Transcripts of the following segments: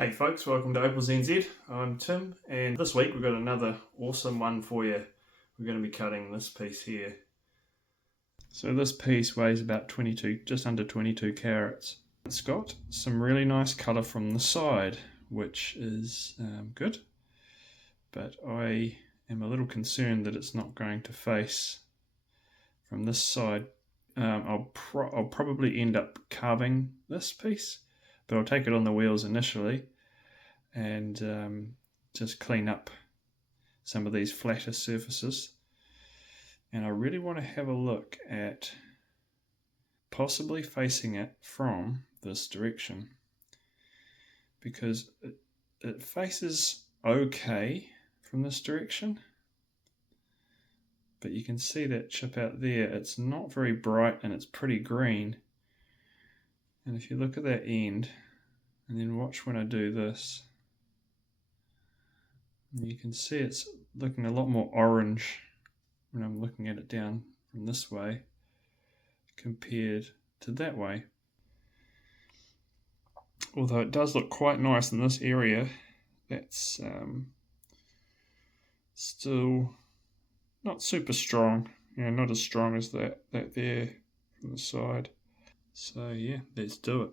Hey folks, welcome to Opals NZ. I'm Tim, and this week we've got another awesome one for you. We're going to be cutting this piece here. So this piece weighs about 22, just under 22 carats. It's got some really nice colour from the side, which is good, but I am a little concerned that it's not going to face from this side. I'll probably end up carving this piece, but I'll take it on the wheels initially and just clean up some of these flatter surfaces. And I really want to have a look at possibly facing it from this direction, because it faces okay from this direction, but you can see that chip out there. It's not very bright and it's pretty green. And if you look at that end and then watch when I do this, you can see it's looking a lot more orange when I'm looking at it down from this way compared to that way. Although it does look quite nice in this area, that's still not super strong. Not as strong as that there from the side. So yeah, let's do it.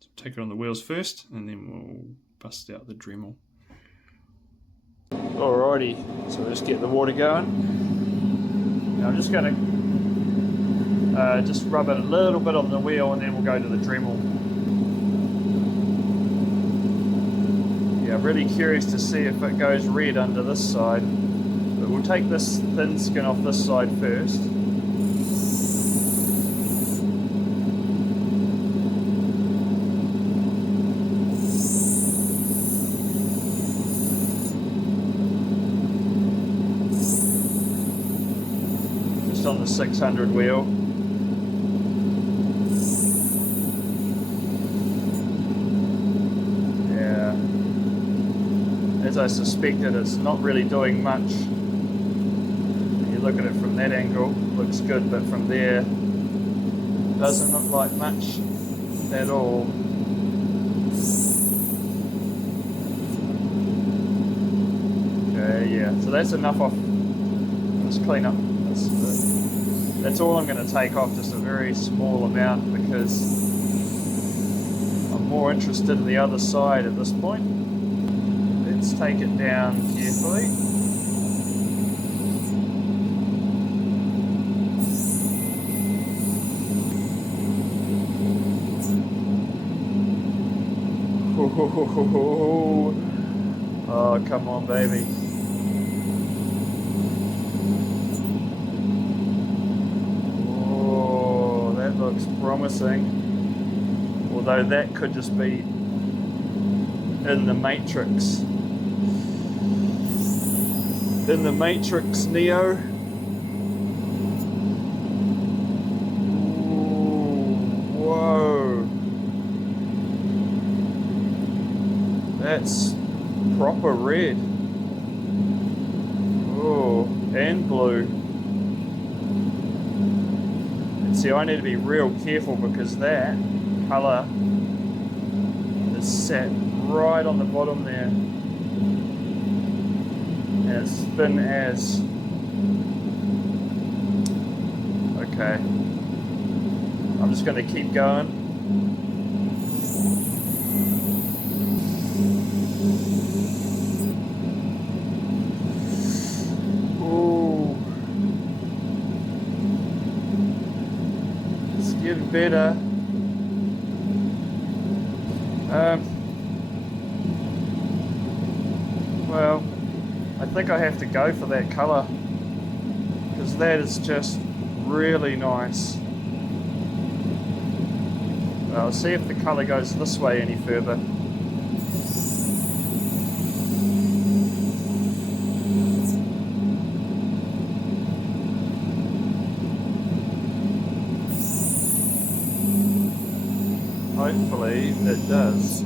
So take it on the wheels first, and then we'll bust out the Dremel. Alrighty, so let's get the water going. Now I'm just going to just rub it a little bit on the wheel, and then we'll go to the Dremel. Yeah, I'm really curious to see if it goes red under this side, but we'll take this thin skin off this side first. On the 600 wheel. Yeah, as I suspected, it's not really doing much. When you look at it from that angle, it looks good, but from there, it doesn't look like much at all. Okay, yeah, so that's enough off. Let's clean up this bit. That's all I'm going to take off, just a very small amount, because I'm more interested in the other side at this point. Let's take it down carefully. Oh, come on, baby. Looks promising, although that could just be in the Matrix. In the Matrix, Neo. Ooh, whoa. That's proper red. Oh, and blue. See, I need to be real careful because that colour is sat right on the bottom there, and it's thin as. Okay, I'm just going to keep going. Getting better. Well, I think I have to go for that colour, because that is just really nice. I'll see if the colour goes this way any further. Hopefully it does.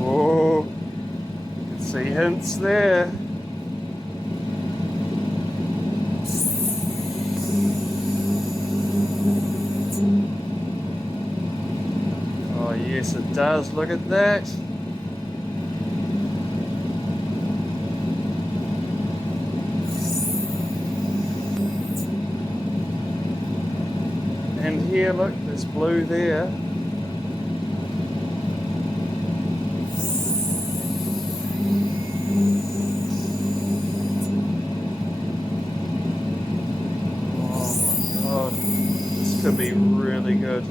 Oh, you can see hints there. Oh yeah. Yes, it does. Look at that. And here, look, there's blue there. Oh my god, this could be really good.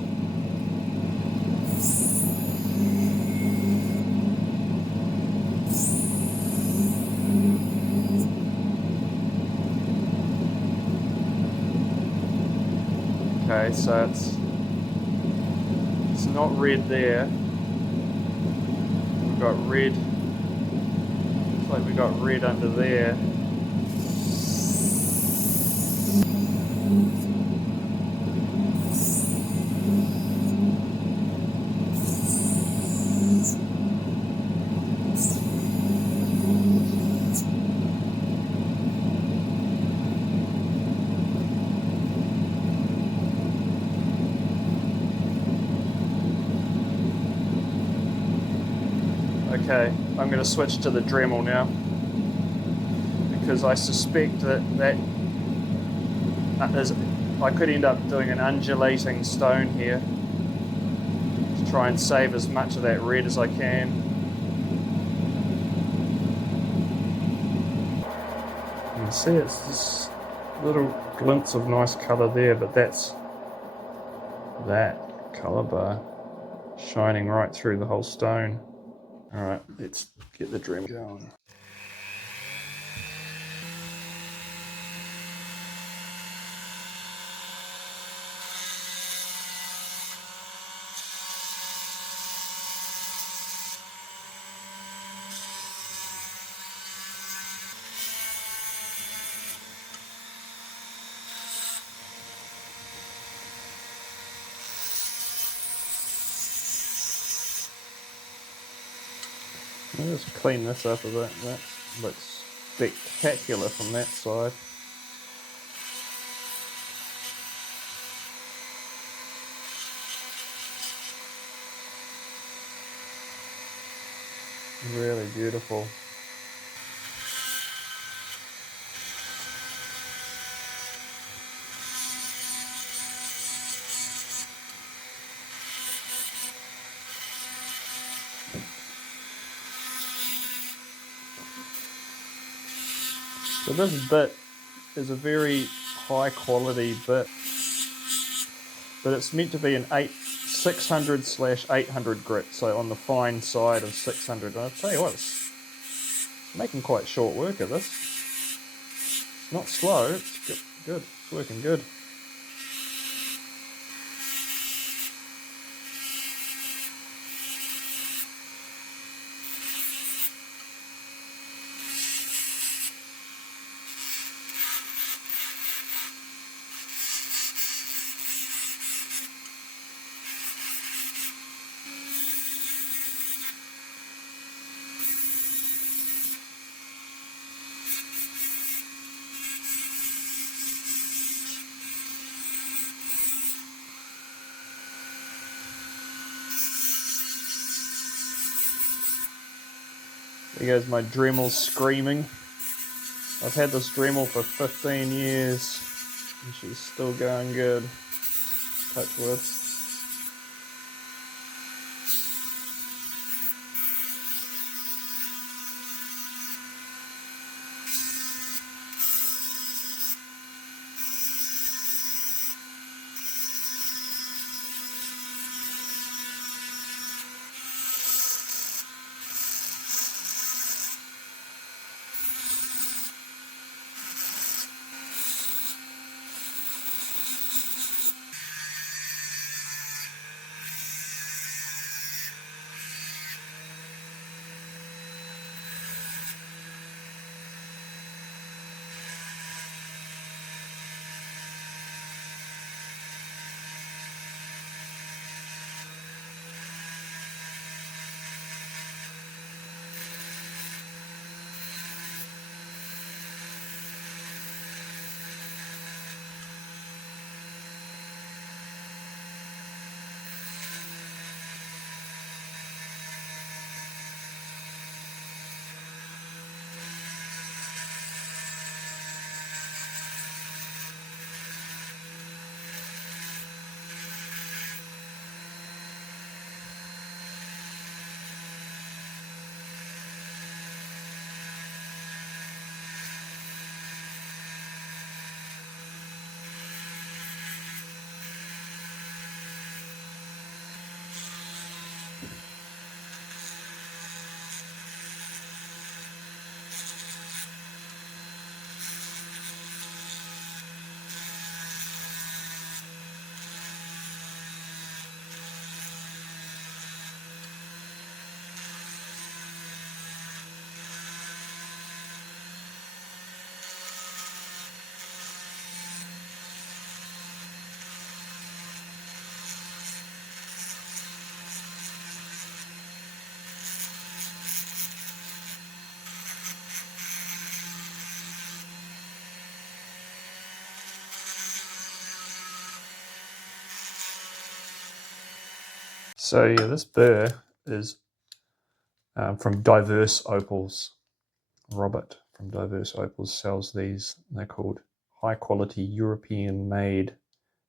Okay, so it's not red there. We've got red. Looks like we got red under there. Okay, I'm going to switch to the Dremel now, because I suspect that I could end up doing an undulating stone here to try and save as much of that red as I can. You can see it's this little glimpse of nice colour there, but that's that colour bar shining right through the whole stone. Alright, let's get the Dremel going. I'll just clean this up a bit. That looks spectacular from that side. Really beautiful. So this bit is a very high quality bit, but it's meant to be an 600/800 grit, so on the fine side of 600. And I'll tell you what, it's making quite short work of this. It's not slow, it's good, it's working good. There goes my Dremel screaming. I've had this Dremel for 15 years and she's still going good. Touch wood. So yeah, this burr is from Diverse Opals. Robert from Diverse Opals sells these. They're called high quality European made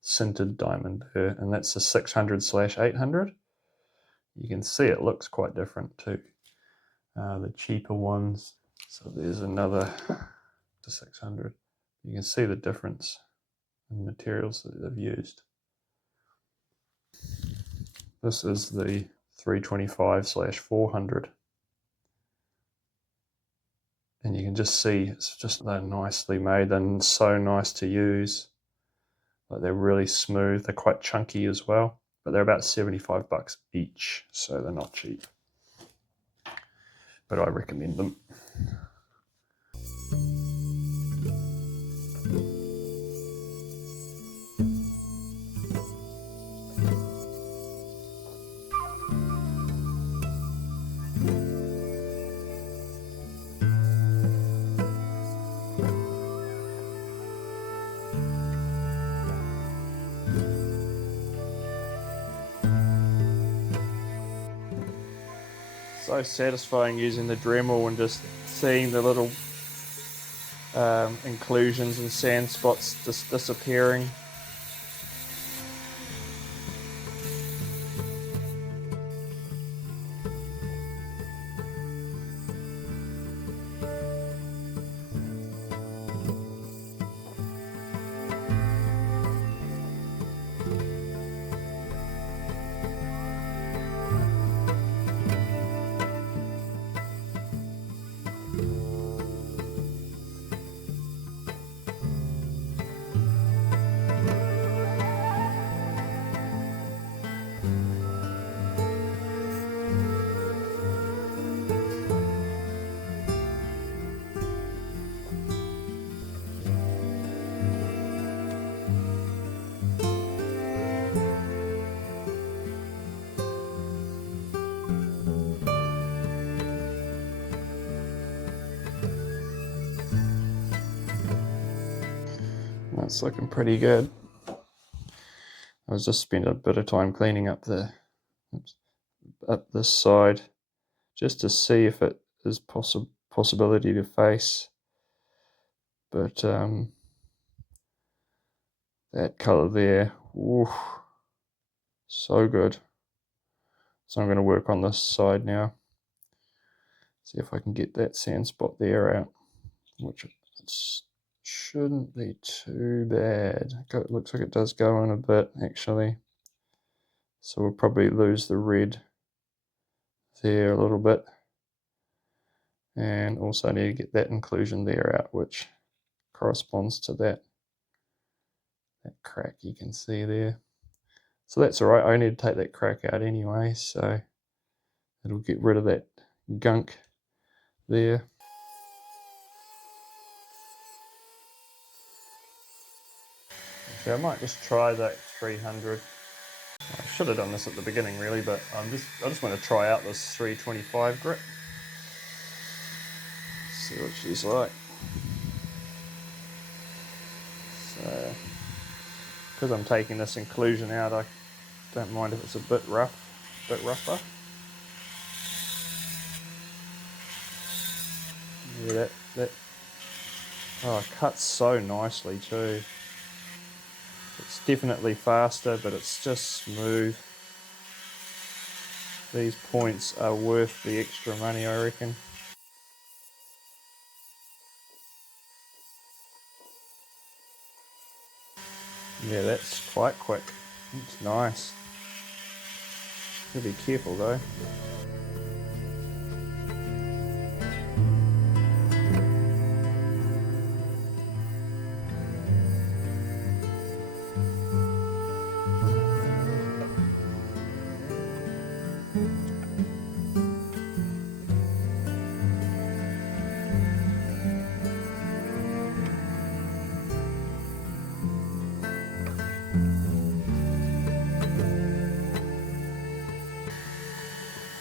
sintered diamond burr, and that's the 600/800. You can see it looks quite different to the cheaper ones. So there's another to 600. You can see the difference in materials that they've used. This is the 325/400. And you can just see it's just they're nicely made and so nice to use. Like they're really smooth. They're quite chunky as well, but they're about $75 each, so they're not cheap. But I recommend them. So satisfying using the Dremel and just seeing the little inclusions and sand spots just disappearing. That's looking pretty good. I was just spending a bit of time cleaning up up this side just to see if it is possibility to face. But that color there, ooh, so good. So I'm going to work on this side now. See if I can get that sand spot there out, which shouldn't be too bad. It looks like it does go in a bit actually. So we'll probably lose the red there a little bit. And also need to get that inclusion there out, which corresponds to that crack you can see there. So that's all right. I need to take that crack out anyway, so it'll get rid of that gunk there. So I might just try that 300. I should have done this at the beginning really, but I just want to try out this 325 grit. See what she's like. So, because I'm taking this inclusion out, I don't mind if it's a bit rougher. Yeah, that oh, it cuts so nicely too. It's definitely faster, but it's just smooth. These points are worth the extra money, I reckon. Yeah, that's quite quick. It's nice. Gotta be careful though.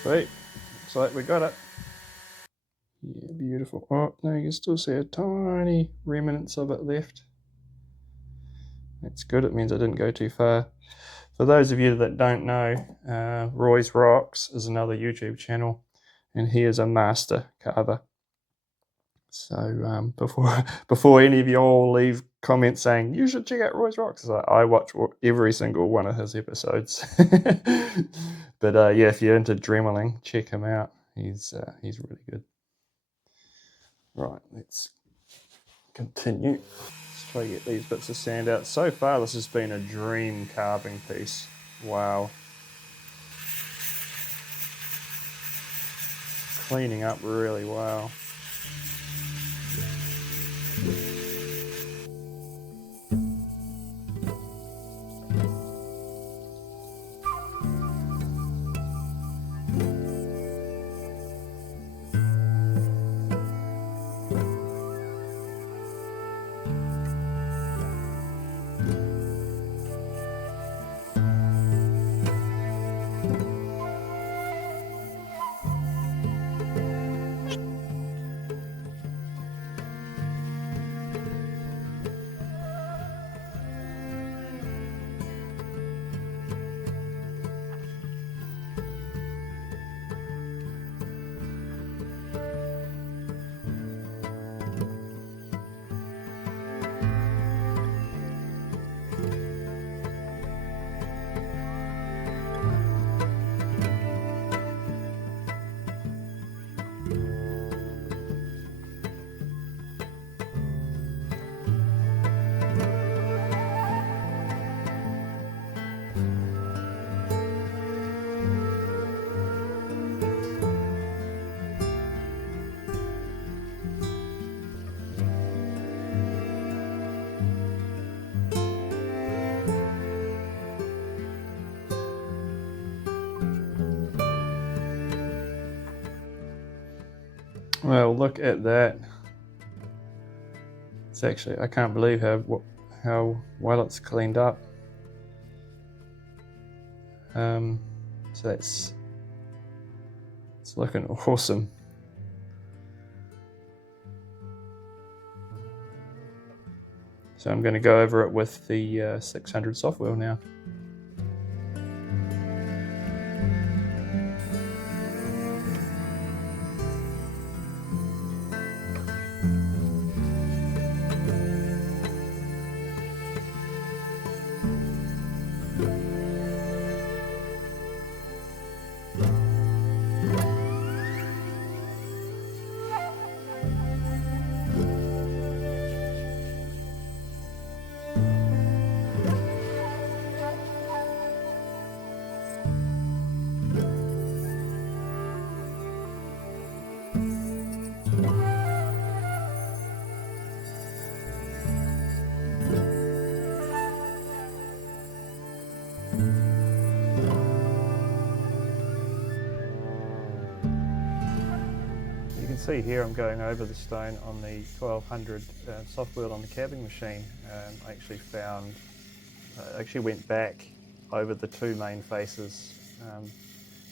Sweet. Looks like we got it. Yeah, beautiful. Oh, no, you can still see a tiny remnants of it left. That's good. It means I didn't go too far. For those of you that don't know, Roy's Rocks is another YouTube channel, and he is a master carver. So before any of you all leave comments saying you should check out Roy's Rocks, I watch every single one of his episodes. But yeah, if you're into dremeling, check him out. He's really good. Right, let's continue. Let's try to get these bits of sand out. So far, this has been a dream carving piece. Wow. Cleaning up really well. Well, look at that. It's actually, I can't believe how well it's cleaned up. So it's looking awesome. So I'm going to go over it with the 600 soft wheel now. You can see here I'm going over the stone on the 1200 soft wheel on the cabbing machine. I actually went back over the two main faces.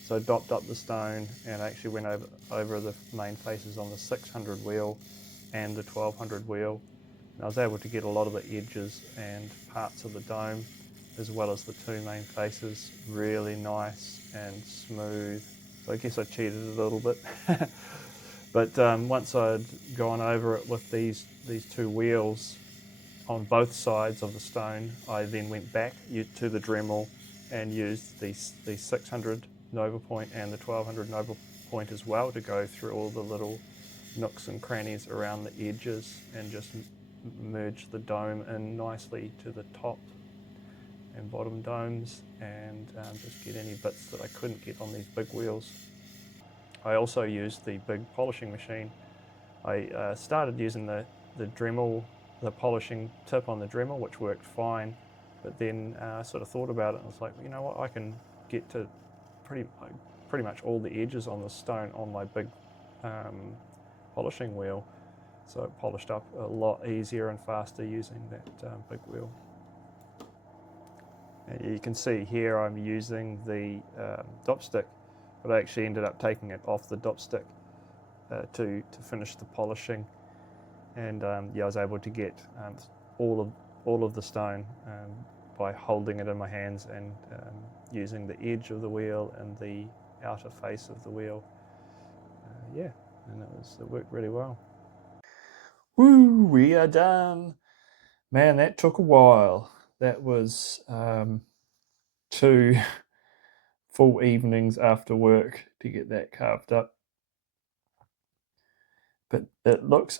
So I dopped up the stone and I actually went over the main faces on the 600 wheel and the 1200 wheel. And I was able to get a lot of the edges and parts of the dome, as well as the two main faces, really nice and smooth. So I guess I cheated a little bit. But once I'd gone over it with these two wheels on both sides of the stone, I then went back to the Dremel and used the 600 Nova Point and the 1200 Nova Point as well to go through all the little nooks and crannies around the edges and just merge the dome in nicely to the top and bottom domes, and just get any bits that I couldn't get on these big wheels. I also used the big polishing machine. I started using the Dremel, the polishing tip on the Dremel, which worked fine, but then I sort of thought about it and was like, you know what, I can get to pretty much all the edges on the stone on my big polishing wheel. So it polished up a lot easier and faster using that big wheel. And you can see here I'm using the dopstick, but I actually ended up taking it off the dopstick to finish the polishing. And yeah, I was able to get all of the stone by holding it in my hands and using the edge of the wheel and the outer face of the wheel. Yeah, and it worked really well. Woo, we are done. Man, that took a while. That was 2 full evenings after work to get that carved up. But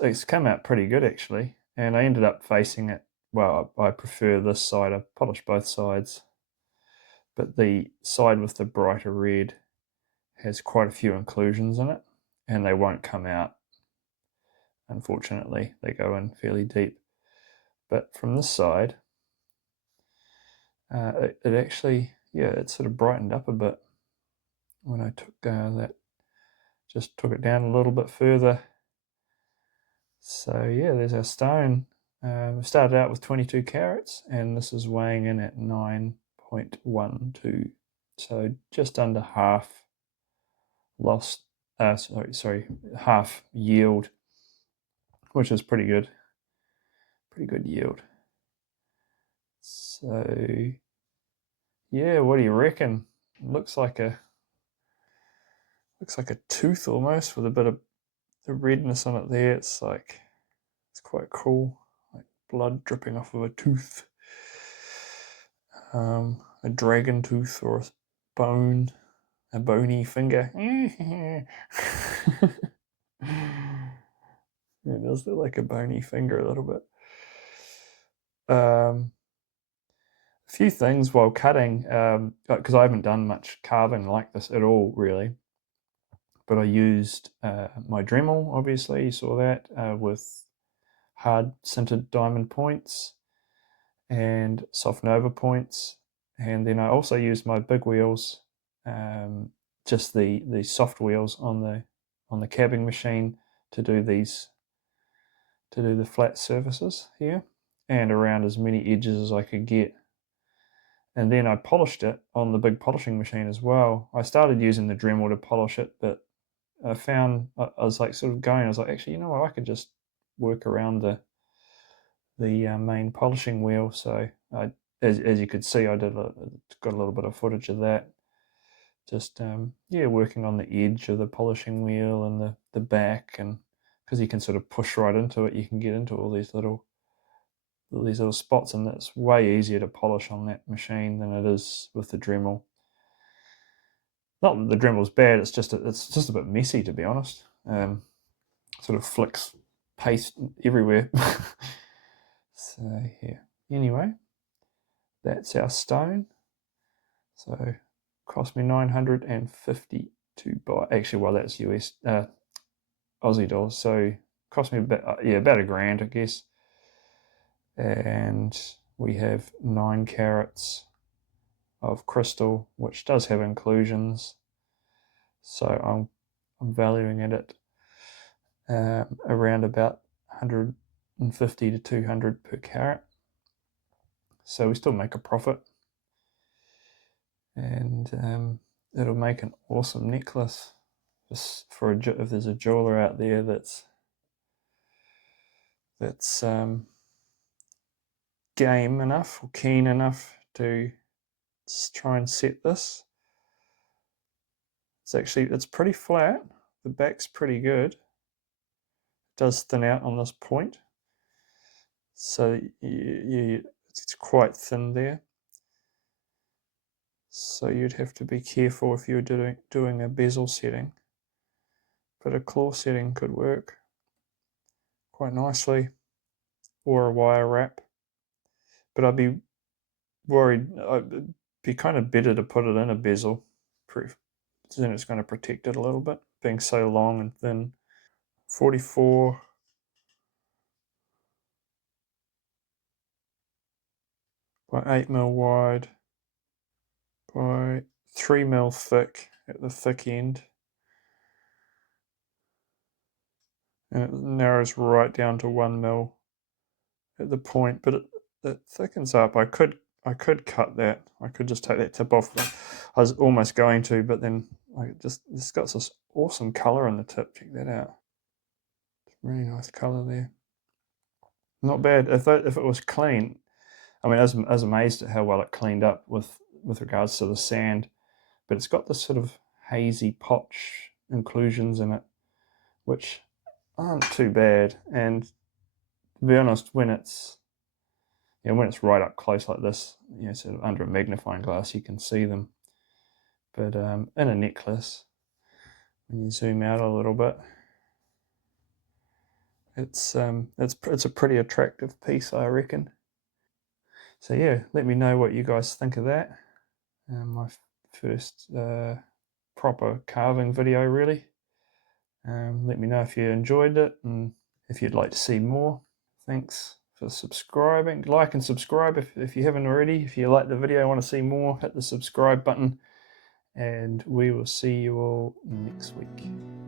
it's come out pretty good actually. And I ended up facing it, well, I prefer this side. I polished both sides. But the side with the brighter red has quite a few inclusions in it, and they won't come out, unfortunately. They go in fairly deep. But from this side, it actually, yeah, it sort of brightened up a bit when I took just took it down a little bit further. So yeah, there's our stone. We started out with 22 carats, and this is weighing in at 9.12. So just under half lost, half yield, which is pretty good. Pretty good yield. So yeah, what do you reckon? Looks like a tooth almost, with a bit of the redness on it there. It's quite cool, like blood dripping off of a tooth. A dragon tooth or a bony finger. It does look like a bony finger a little bit. A few things while cutting, because I haven't done much carving like this at all, really. But I used my Dremel, obviously, you saw that, with hard sintered diamond points and soft nova points. And then I also used my big wheels, just the soft wheels on the cabbing machine to do the flat surfaces here and around as many edges as I could get. And then I polished it on the big polishing machine as well. I started using the Dremel to polish it, but I found I was like sort of going. I was like, actually, you know what? I could just work around the main polishing wheel. So as you could see, I got a little bit of footage of that. Just working on the edge of the polishing wheel and the back, and because you can sort of push right into it, you can get into all these little spots, and it's way easier to polish on that machine than it is with the Dremel. Not that the Dremel's bad; it's just a bit messy, to be honest. Sort of flicks paste everywhere. So yeah. Anyway, that's our stone. So cost me $950 to buy. Actually, well, that's US Aussie dollars. So cost me about $1,000, I guess. And we have 9 carats of crystal, which does have inclusions. So I'm valuing it at around about 150 to 200 per carat. So we still make a profit, and it'll make an awesome necklace. Just if there's a jeweler out there that's game enough or keen enough to try and set this. It's pretty flat. The back's pretty good. It does thin out on this point, so it's quite thin there. So you'd have to be careful if you're doing a bezel setting, but a claw setting could work quite nicely, or a wire wrap. But I'd be worried. It'd be kind of better to put it in a bezel, then it's going to protect it a little bit, being so long and thin. 44 by 8mm wide by 3mm thick at the thick end, and it narrows right down to 1mm at the point, but it thickens up. I could cut that. I could just take that tip off. I was almost going to, but then it's got this awesome color in the tip. Check that out. It's really nice color there. Not bad. If it was clean, I mean, I was amazed at how well it cleaned up with regards to the sand, but it's got this sort of hazy potch inclusions in it, which aren't too bad. And to be honest, when it's right up close like this, sort of under a magnifying glass, you can see them. But in a necklace, when you zoom out a little bit, it's a pretty attractive piece, I reckon. So yeah, let me know what you guys think of that. My first proper carving video, really. Let me know if you enjoyed it and if you'd like to see more. Thanks for subscribing. Like and subscribe if you haven't already. If you like the video and want to see more, hit the subscribe button. And we will see you all next week.